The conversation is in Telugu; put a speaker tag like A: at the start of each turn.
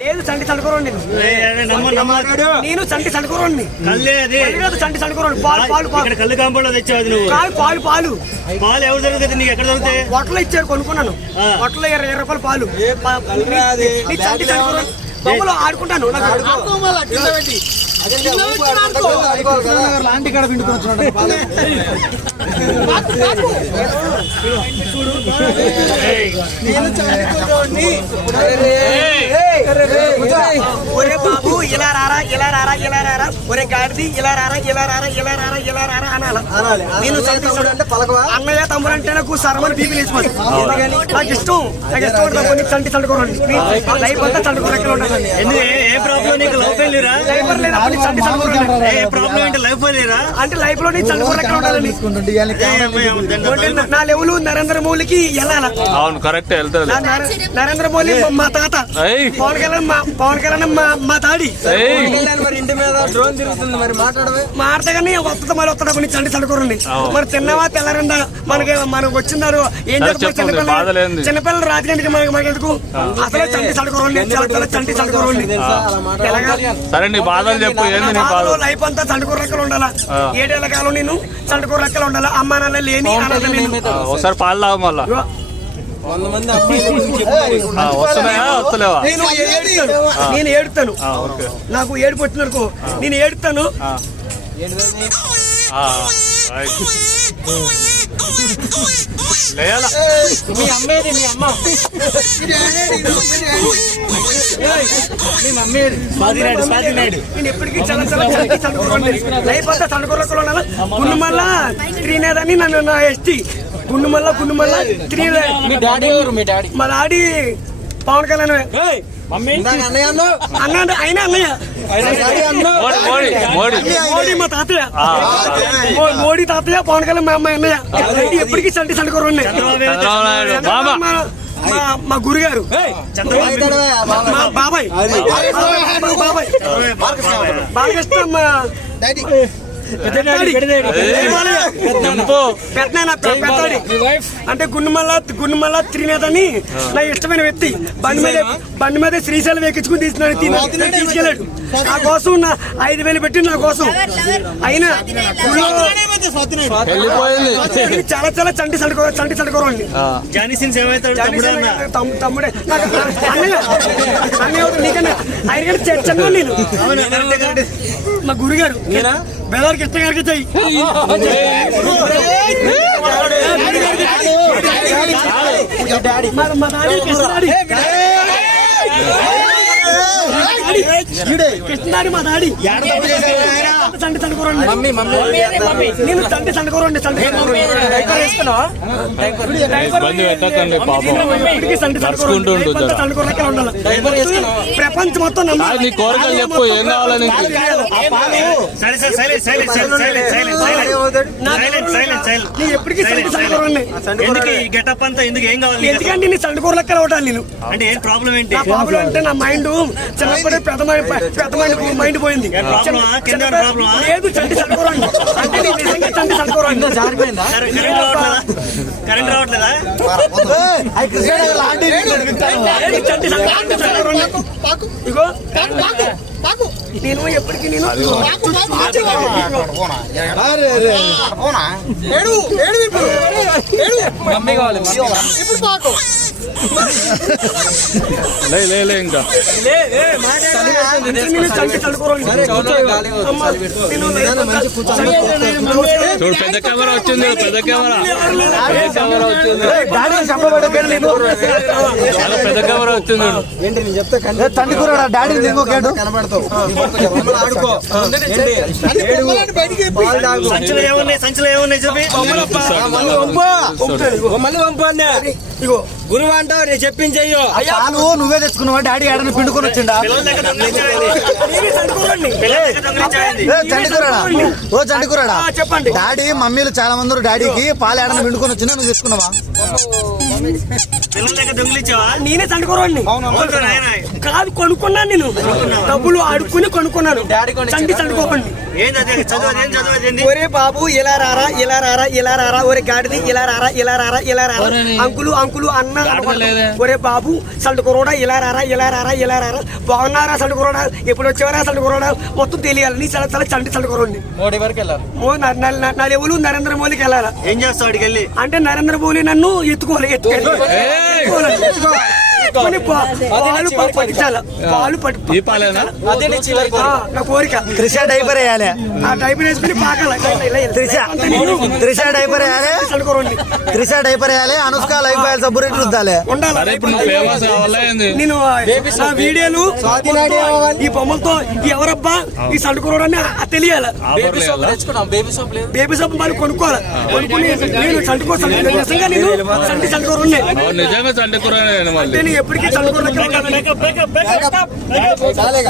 A: లేదు చంటి చండుకోరండి నేను చంటి చండుకోరండి
B: కళ్ళే అది.
A: చంటి చండుకోరండి పాలు పాలు పాలు.
B: ఇక్కడ కళ్ళు కాంపౌండ్ తెచ్చావు నువ్వు.
A: కాదు పాలు పాలు.
B: పాలు ఎవరు దొరుకుతుంది నీకు ఎక్కడ దొరుకుతాయి?
A: బొట్టలు ఇచ్చారు కొనుక్కున్నాను. బొట్టలు ఇరవై ఇరవై రూపాయలు పాలు. చంటి చండుకోరండి బొమ్మలో ఆడుకుంటాను నాకు.
C: లాంటి కాడ
A: ఒరే బాబు ఇలా రారా ఇలా రారా ఒరే గాడిది ఇలా రారా ఇలా రారా ఇలా రారా ఇలా రారా అనాల. నేను చంటి చండు- అన్నయ్య తమ్ముడు అంటే నాకు సరమని బీపీ లేచిపోతుంది నాకు ఇష్టం. నాకు ఇష్టం ఉంటుంది కొన్ని చంటి చండుకోరండి. లైఫ్ అంతా చండుకోరు ఎక్కడ
B: ఎందుకు? ఏ- ప్రాబ్లం నీకు? లవ్ ఫెయిల్యూరా
A: లైఫ్ చంటి చండుకోరండి
B: ఏ ప్రాబ్లం ఏంటి? లవ్ ఫెయిల్యూరా
A: అంటే లైఫ్లో నీ చండుకోరు ఎక్కడ ఉండాలని అంటే నా- నా లెవెల్ నరేంద్ర మోడీకి వెళ్ళాల?
D: అవును కరెక్ట్
A: నరే- నరేంద్ర మోడీ మా- మా తాత. పవన్ కళ్యాణ్ మా పవన్ కళ్యాణ్ మా మా తాడి.
C: మరి ఇంటి మీద డ్రోన్ తిరుగుతుంది మరి మాట్లాడవే.
A: మాడతాగానే వస్తుంది మరి వస్తాడు నీ చండి చడుకోరండి మరి తిన్నావా తెల్లారిందా? మనకి మనకు వచ్చిందారు ఏం
D: చెప్పండి,
A: చిన్నపిల్లలు రాజకీయానికి మనకి మనకి ఎందుకు అసలే చండి చడుకోరండి చాలా చండి చడుకోరండి
D: సరే నీ బాధలు చెప్పు ఏంది నీ బాధ
A: లైఫ్ అంతా చండుకూర రెక్కలు ఉండాలా? ఏడేళ్ళ కాలం నేను చండుకూర రెక్కలు ఉండాలా? అమ్మ నాన్న లేని
D: ఒకసారి పాలు తాగు మళ్ళా వస్తున్నాయా వస్తలేవా
A: నేను ఏడుతాను నేను ఏడుతాను
D: ఆ, ఓకే
A: నాకు ఏడుపు వచ్చిందనుకో నేను ఏడుతాను
C: మీ అమ్మేది మీ అమ్మ మీ మమ్మీది
B: స్వాతినాయుడు స్వాతినాయుడు
A: నేను ఎప్పటికీ చాలా చాలా చదువుకోండి లైఫ్ అంతా ఉండాలి గుండుమల్ల త్రీనేద్ అని నన్ను నా ఎస్టీ గుండు మళ్ళా గుండు మళ్ళా త్రీ
C: మీ డాడీ ఎవరు? మీ డాడీ.
A: మా డాడీ పవన్ కళ్యాణ్
D: మోడీ
A: తాతయ్య. పవన్ కళ్యాణ్ మా అమ్మాయి అన్నయ్య. ఎప్పటికీ
D: సంటి సంటకూర ఉన్నాయి
A: మా గురుగారు. బాబాయ్. బాబాయ్. బాలకృష్ణ అంటే గుండుమల్ల గుండుమల్ల త్రినేత్ అని నా ఇష్టమైన వ్యక్తి. బండి మీద బండి మీద శ్రీశైలం ఎక్కించుకుని తీసుకున్నాడు తీసుకెళ్ళాడు నా కోసం నా ఐదు వేలు పెట్టి నా కోసం. అయినా చాలా చాలా చంటి సడుకో చంటి
B: సడుకోరు అండి తమ్ముడే
A: అన్నయ్య అన్నయ్య నీకన్నా ఆయన చర్చన్నా నేను. మా గురుగారు బెదార్ కృష్ణ గారికి చెయ్యి మా డాడీ మా డాడీ తండ్రి తండ్రి
C: మమ్మీ మమ్మీ
D: మమ్మీ నేను
A: తండ్రి తండ్రి ప్రపంచం మొత్తం ఎప్పటికీ
B: గెటప్ అంతా ఎందుకు కావాలి
A: ఎందుకంటే నీ చండుకూర లెక్క
B: అంటే ఏం ప్రాబ్లం ఏంటి
A: అంటే నా మైండ్ చిన్నప్పుడే ప్రథమ ప్రథమ మైండ్ పోయింది
B: ప్రాబ్లమా కింద ప్రాబ్లమా
A: లేదు చంటి చండుకోరండి అంటే నీ నిజంగా చంటి చండుకోరండి
C: జారిపోయిందా?
B: కరెంట్ రావట్లేదా? కరెంట్ రావట్లేదా?
A: లేదు చంటి చండుకోరండి ఇగో.
D: చూడు పెద్ద కెమెరా వచ్చింది పెద్ద కెమెరా. పెద్ద కెమెరా వచ్చింది.
C: ఏంటి నేను చెప్తా తండ్రి కూర డాడీ కనబడతావు ఆడుకో.
B: సంచులు ఏమున్నాయి? సంచులు ఏమున్నాయి చెప్పి?
C: మళ్ళీ పంపు. మళ్ళీ పంపు అన్న.
A: ఇగో.
C: గురువు అంటావు నేను చెప్పించయ్యో
E: పాలు నువ్వే తెచ్చుకున్నావా? డాడీ ఆడని పిండుకొని వచ్చిండా?
A: నేనే చండుకోరండి
E: ఓ చండికూరడా
A: చెప్పండి.
E: డాడీ మమ్మీలు చాలా మంది ఉన్నారు డాడీకి. పాలు ఆడని పిండుకొని వచ్చినా నువ్వు తెచ్చుకున్నావా?
B: పిల్లల దగ్గర దొంగిలించావా?
A: నేనే చండుకోరండి. కాదు కొనుక్కున్నాను నేను. డబ్బులు అడుక్కుని కొనుక్కున్నాను.
C: డాడీ?
A: చంటి చండుకోకండి ఒరే బాబు ఇలా రారా ఇలా రారా ఇలా రారా ఒరే గాడిది ఇలా రారా ఇలా రారా ఇలా రారా. అంకులు అంకులు అన్న. ఒరే బాబు సల్టు కురోడా ఇలా రారా ఇలా రారా ఇలా రారా. బాగున్నారా సల్టు కురోడా? ఎప్పుడు వచ్చేవారా సల్టు కురోడా? మొత్తం తెలియాలి. నీ చాలా చాలా చంటి సల్టు కురోడిని
C: మోడీ వరకు వెళ్ళాలి.
A: ఓ నా- లెవెలు నరేంద్ర మోదీకి వెళ్ళాలా?
B: ఏం చేస్తావు వెళ్ళి?
A: అంటే నరేంద్ర మోదీ నన్ను ఎత్తుకోవాలి ఎత్తుకోవాలి. పాలు ప- పట్టించాలి పాలు పట్టి
D: ఈ పాలేనా?
C: అదే నీ చివరి
A: ఆ, నా కోరిక.
E: త్రిష డైపర్ వేయాలి.
A: ఆ వేసుకుని పాకాలి.
E: త్రిష. త్రిష డైపర్ వేయాలి. త్రిష డైపర్ వేయాలి. అనుష్క లైఫ్ బాయ్ సబ్బు రేట్లు రుద్దాలి?
A: నేను నా వీడియోలు? ఈ బొమ్మలతో ఎవరబ్బా ఈ సల్టుకురోడని తెలియాలి.
C: బేబీ సోప్
D: లేదా
C: తెచ్చుకున్నాం. బేబీ సోప్ లేదు.
A: బేబీ సబ్బు మరి కొనుక్కోవాలి. కొనుక్కుని నేను నిజంగా నేను
D: మళ్ళీ.
A: నేను ఎప్పటికీ
C: చాలేగా.